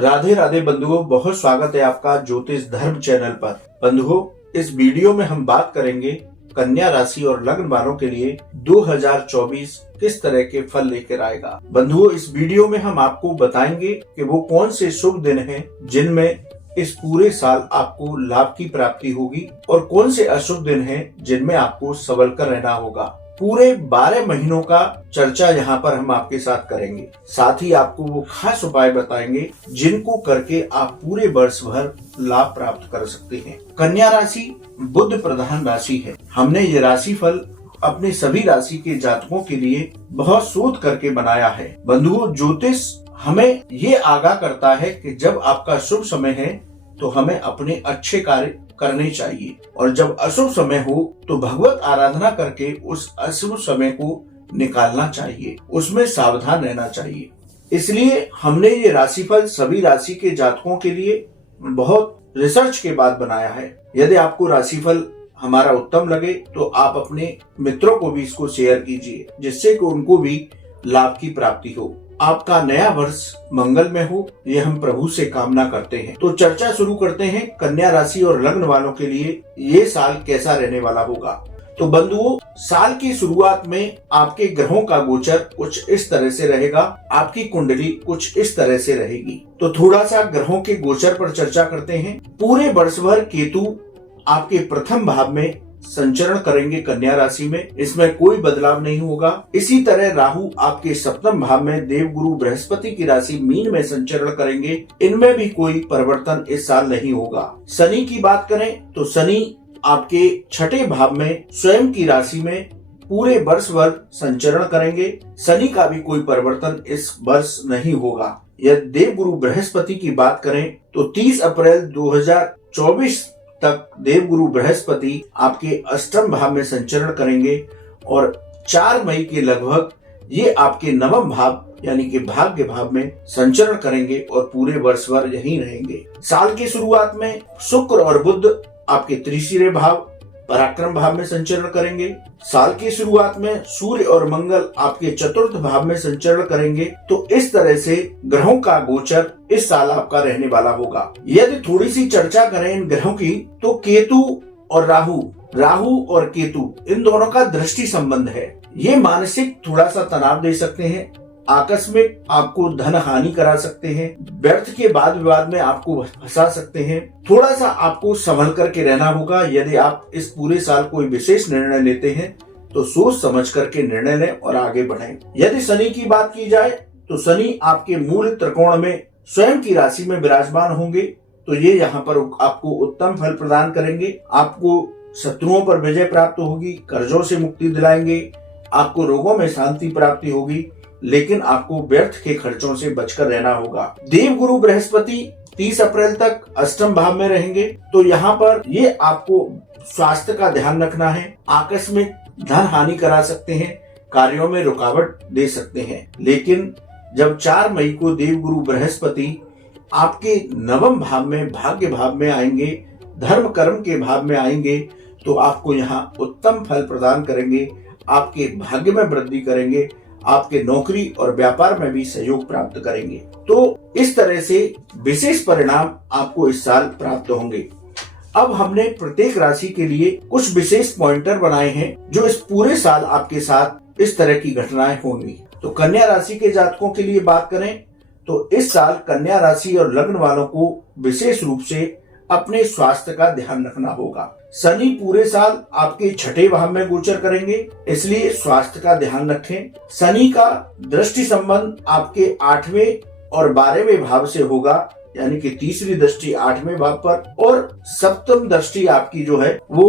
राधे राधे बंधुओं, बहुत स्वागत है आपका ज्योतिष धर्म चैनल पर। बंधुओं, इस वीडियो में हम बात करेंगे कन्या राशि और लग्न वालों के लिए 2024 किस तरह के फल लेकर आएगा। बंधुओं, इस वीडियो में हम आपको बताएंगे कि वो कौन से शुभ दिन हैं जिनमें इस पूरे साल आपको लाभ की प्राप्ति होगी और कौन से अशुभ दिन हैं जिनमें आपको संभल कर रहना होगा। पूरे 12 महीनों का चर्चा यहाँ पर हम आपके साथ करेंगे। साथ ही आपको वो खास उपाय बताएंगे जिनको करके आप पूरे वर्ष भर लाभ प्राप्त कर सकते हैं। कन्या राशि बुध प्रधान राशि है। हमने ये राशि फल अपने सभी राशि के जातकों के लिए बहुत शोध करके बनाया है। बंधुओं, ज्योतिष हमें ये आगाह करता है कि जब आपका शुभ समय है तो हमें अपने अच्छे कार्य करने चाहिए और जब अशुभ समय हो तो भगवत आराधना करके उस अशुभ समय को निकालना चाहिए, उसमें सावधान रहना चाहिए। इसलिए हमने ये राशिफल सभी राशि के जातकों के लिए बहुत रिसर्च के बाद बनाया है। यदि आपको राशिफल हमारा उत्तम लगे तो आप अपने मित्रों को भी इसको शेयर कीजिए, जिससे कि उनको भी लाभ की प्राप्ति हो। आपका नया वर्ष मंगल में हो, ये हम प्रभु से कामना करते हैं। तो चर्चा शुरू करते हैं कन्या राशि और लग्न वालों के लिए ये साल कैसा रहने वाला होगा। तो बंधुओं, साल की शुरुआत में आपके ग्रहों का गोचर कुछ इस तरह से रहेगा, आपकी कुंडली कुछ इस तरह से रहेगी। तो थोड़ा सा ग्रहों के गोचर पर चर्चा करते हैं। पूरे वर्ष भर केतु आपके प्रथम भाव में संचरण करेंगे कन्या राशि में, इसमें कोई बदलाव नहीं होगा। इसी तरह राहु आपके सप्तम भाव में देवगुरु बृहस्पति की राशि मीन में संचरण करेंगे, इनमें भी कोई परिवर्तन इस साल नहीं होगा। शनि की बात करें तो शनि आपके छठे भाव में स्वयं की राशि में पूरे वर्ष भर संचरण करेंगे। शनि का भी कोई परिवर्तन इस वर्ष नहीं होगा। यदि देवगुरु बृहस्पति की बात करें तो 30 अप्रैल 2024 तक देवगुरु बृहस्पति आपके अष्टम भाव में संचरण करेंगे और 4 मई के लगभग ये आपके नवम भाव यानी कि भाग्य भाव में संचरण करेंगे और पूरे वर्ष भर यहीं रहेंगे। साल की शुरुआत में शुक्र और बुध आपके त्रिशिरे भाव पराक्रम भाव में संचरण करेंगे। साल की शुरुआत में सूर्य और मंगल आपके चतुर्थ भाव में संचरण करेंगे। तो इस तरह से ग्रहों का गोचर इस साल आपका रहने वाला होगा। यदि थोड़ी सी चर्चा करें इन ग्रहों की तो केतु और राहु और केतु इन दोनों का दृष्टि संबंध है। ये मानसिक थोड़ा सा तनाव दे सकते हैं, आकस्मिक आपको धन हानि करा सकते हैं, व्यर्थ के वाद विवाद में आपको फंसा सकते हैं। थोड़ा सा आपको संभल करके रहना होगा। यदि आप इस पूरे साल कोई विशेष निर्णय लेते हैं तो सोच समझ करके निर्णय लें और आगे बढ़ें। यदि शनि की बात की जाए तो शनि आपके मूल त्रिकोण में स्वयं की राशि में विराजमान होंगे, तो ये यहाँ पर आपको उत्तम फल प्रदान करेंगे। आपको शत्रुओं पर विजय प्राप्त होगी, कर्जों से मुक्ति दिलाएंगे, आपको रोगों में शांति प्राप्ति होगी, लेकिन आपको व्यर्थ के खर्चों से बचकर रहना होगा। देवगुरु बृहस्पति 30 अप्रैल तक अष्टम भाव में रहेंगे, तो यहाँ पर ये आपको स्वास्थ्य का ध्यान रखना है। आकस्मिक धन हानि करा सकते हैं, कार्यों में रुकावट दे सकते हैं। लेकिन जब 4 मई को देवगुरु बृहस्पति आपके नवम भाव में भाग्य भाव में आएंगे, धर्म कर्म के भाव में आएंगे, तो आपको यहाँ उत्तम फल प्रदान करेंगे, आपके भाग्य में वृद्धि करेंगे, आपके नौकरी और व्यापार में भी सहयोग प्राप्त करेंगे। तो इस तरह से विशेष परिणाम आपको इस साल प्राप्त होंगे। अब हमने प्रत्येक राशि के लिए कुछ विशेष पॉइंटर बनाए हैं जो इस पूरे साल आपके साथ इस तरह की घटनाएं होंगी। तो कन्या राशि के जातकों के लिए बात करें तो इस साल कन्या राशि और लग्न वालों को विशेष रूप से अपने स्वास्थ्य का ध्यान रखना होगा। शनि पूरे साल आपके छठे भाव में गोचर करेंगे, इसलिए स्वास्थ्य का ध्यान रखें। शनि का दृष्टि संबंध आपके 8वें और 12वें भाव से होगा, यानी कि तीसरी दृष्टि 8वें भाव पर और सप्तम दृष्टि आपकी जो है वो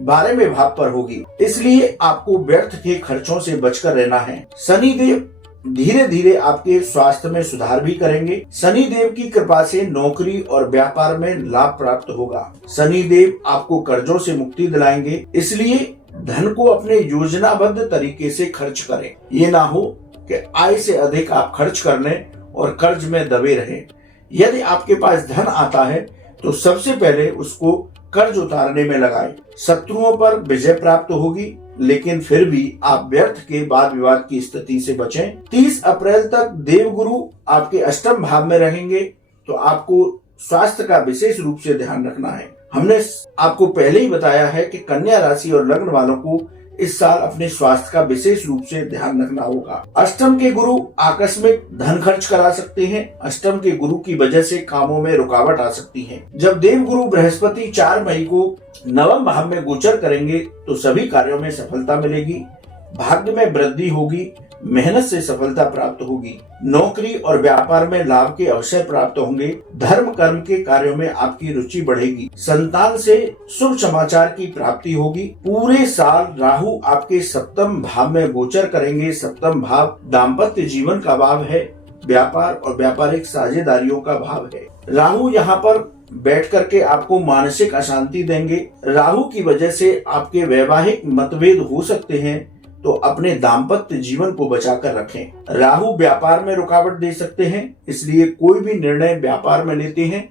12वें भाव पर होगी। इसलिए आपको व्यर्थ के खर्चों से बचकर रहना है। शनि देव धीरे धीरे आपके स्वास्थ्य में सुधार भी करेंगे। शनि देव की कृपा से नौकरी और व्यापार में लाभ प्राप्त होगा। शनि देव आपको कर्जों से मुक्ति दिलाएंगे, इसलिए धन को अपने योजनाबद्ध तरीके से खर्च करें। ये ना हो कि आय से अधिक आप खर्च कर लें और कर्ज में दबे रहें। यदि आपके पास धन आता है तो सबसे पहले उसको कर्ज उतारने में लगाएं। शत्रुओं पर विजय प्राप्त होगी, लेकिन फिर भी आप व्यर्थ के वाद विवाद की स्थिति से बचें। 30 अप्रैल तक देवगुरु आपके अष्टम भाव में रहेंगे तो आपको स्वास्थ्य का विशेष रूप से ध्यान रखना है। हमने आपको पहले ही बताया है कि कन्या राशि और लग्न वालों को इस साल अपने स्वास्थ्य का विशेष रूप से ध्यान रखना होगा। अष्टम के गुरु आकस्मिक धन खर्च करा सकते हैं। अष्टम के गुरु की वजह से कामों में रुकावट आ सकती है। जब देव गुरु बृहस्पति 4 मई को नवम भाव में गोचर करेंगे तो सभी कार्यों में सफलता मिलेगी, भाग्य में वृद्धि होगी, मेहनत से सफलता प्राप्त होगी, नौकरी और व्यापार में लाभ के अवसर प्राप्त होंगे, धर्म कर्म के कार्यों में आपकी रुचि बढ़ेगी, संतान से शुभ समाचार की प्राप्ति होगी। पूरे साल राहु आपके सप्तम भाव में गोचर करेंगे। सप्तम भाव दाम्पत्य जीवन का भाव है, व्यापार और व्यापारिक साझेदारियों का भाव है। राहु यहाँ पर बैठ करके आपको मानसिक अशांति देंगे। राहु की वजह से आपके वैवाहिक मतभेद हो सकते हैं, तो अपने दाम्पत्य जीवन को बचाकर रखें। राहु व्यापार में रुकावट दे सकते हैं, इसलिए कोई भी निर्णय व्यापार में लेते हैं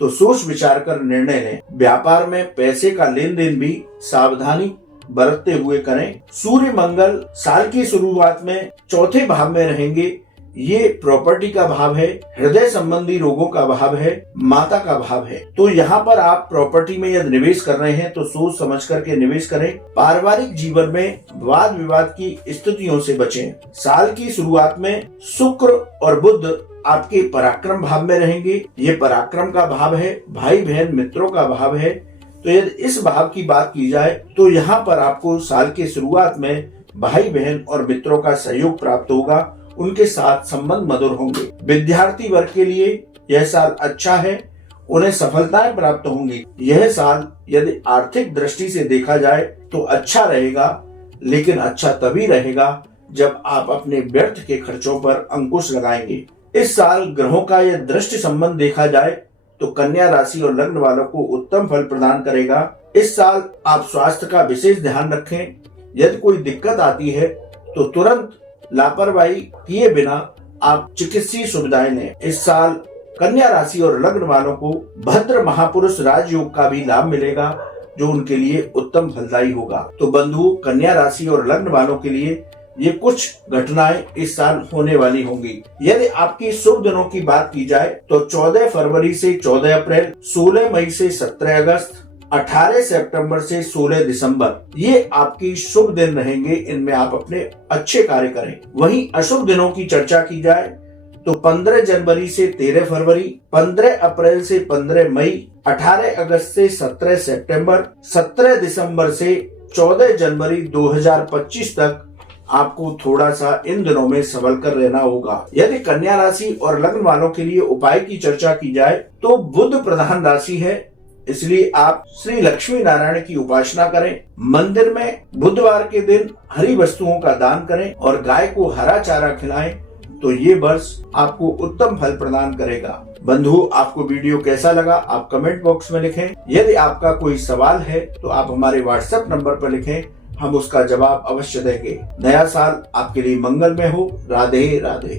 तो सोच विचार कर निर्णय लें। व्यापार में पैसे का लेन देन भी सावधानी बरतते हुए करें। सूर्य मंगल साल की शुरुआत में चौथे भाव में रहेंगे। ये प्रॉपर्टी का भाव है, हृदय संबंधी रोगों का भाव है, माता का भाव है। तो यहाँ पर आप प्रॉपर्टी में यदि निवेश कर रहे हैं तो सोच समझ करके निवेश करें। पारिवारिक जीवन में वाद विवाद की स्थितियों से बचें। साल की शुरुआत में शुक्र और बुध आपके पराक्रम भाव में रहेंगे। ये पराक्रम का भाव है, भाई बहन मित्रों का भाव है। तो यदि इस भाव की बात की जाए तो यहाँ पर आपको साल के शुरुआत में भाई बहन और मित्रों का सहयोग प्राप्त होगा, उनके साथ संबंध मधुर होंगे। विद्यार्थी वर्ग के लिए यह साल अच्छा है, उन्हें सफलताएं प्राप्त होंगी। यह साल यदि आर्थिक दृष्टि से देखा जाए तो अच्छा रहेगा, लेकिन अच्छा तभी रहेगा जब आप अपने व्यर्थ के खर्चों पर अंकुश लगाएंगे। इस साल ग्रहों का यह दृष्टि संबंध देखा जाए तो कन्या राशि और लग्न वालों को उत्तम फल प्रदान करेगा। इस साल आप स्वास्थ्य का विशेष ध्यान रखें। यदि कोई दिक्कत आती है तो तुरंत लापरवाही किए बिना आप चिकित्सीय सुविधाएं लें। इस साल कन्या राशि और लग्न वालों को भद्र महापुरुष राजयोग का भी लाभ मिलेगा, जो उनके लिए उत्तम फलदायी होगा। तो बंधु, कन्या राशि और लग्न वालों के लिए ये कुछ घटनाएं इस साल होने वाली होंगी। यदि आपकी शुभ दिनों की बात की जाए तो 14 फरवरी से 14 अप्रैल, 16 मई से 17 अगस्त, 18 सितंबर से 16 दिसंबर, ये आपकी शुभ दिन रहेंगे। इनमें आप अपने अच्छे कार्य करें। वहीं अशुभ दिनों की चर्चा की जाए तो 15 जनवरी से 13 फरवरी, 15 अप्रैल से 15 मई, 18 अगस्त से 17 सितंबर, 17 दिसंबर से 14 जनवरी 2025 तक आपको थोड़ा सा इन दिनों में संभल कर रहना होगा। यदि कन्या राशि और लग्न वालों के लिए उपाय की चर्चा की जाए तो बुध प्रधान राशि है, इसलिए आप श्री लक्ष्मी नारायण की उपासना करें। मंदिर में बुधवार के दिन हरी वस्तुओं का दान करें और गाय को हरा चारा खिलाएं, तो ये वर्ष आपको उत्तम फल प्रदान करेगा। बंधु, आपको वीडियो कैसा लगा आप कमेंट बॉक्स में लिखें। यदि आपका कोई सवाल है तो आप हमारे व्हाट्सएप नंबर पर लिखें, हम उसका जवाब अवश्य देंगे। नया साल आपके लिए मंगलमय हो। राधे राधे।